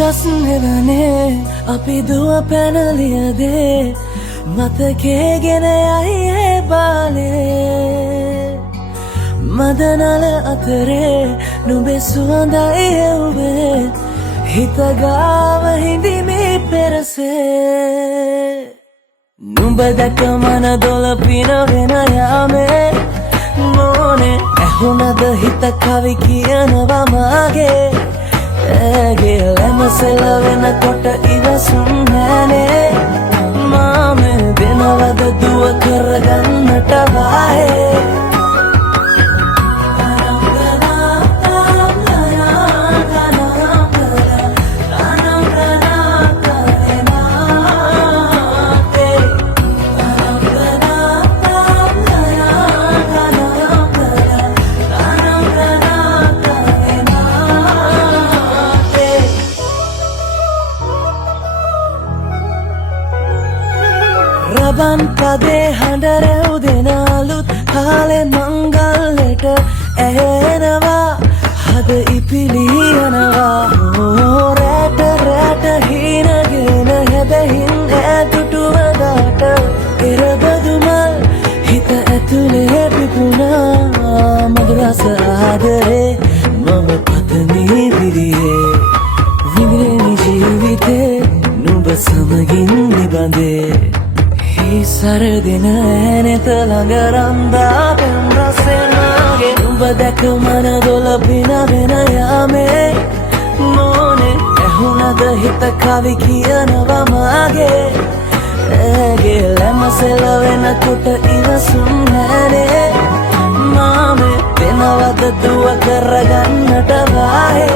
ගස් නෙවනේ අපි දුව පැනලියදේ මතකේගෙන යයි ඒ බාලේ මදනල අතරේ නුඹේ සුවඳයි එව්වේ හිත ගාව හිඳිමි පෙරසේ නුඹ දැක මන දොළ පිනවෙන යාමේ නෝනේ ඇහුණද හිත කවි කියනවා මාගේ ඇගේ ලැමසෙල වෙනකොට ඉවසුම් නෑනේ මාමේ වෙනවද දුව කරගන්නට වායේ රබන් පදේ හඬ රැව් දෙන අලුත් කාලේ මංගල්ලෙට ඇහෙනවා හද ඉපිලි යනවා රැට රැට හීනගෙන හැබැහින් ඈදුටුවදාට එරබදුමල් හිත ඇතුලේ පිපුණා මధుරස ආදරේ මම පතමි විරියේ විඳින ජීවිතේ නුඹ සමගින් නිබඳේ සරදින ඇනෙත ළඟ රන්දා පෙම් රසෙනාගේ නුඹ දැක මන දොළ පිනවෙන යාමේ නෝනේ ඇහුණද හිත කවි කියනවා මාගේ ඇගේ ලැමසෙල වෙනකොට ඉවසුම් නෑනේ මාමේ වෙනවද දුව කරගන්නට වායේ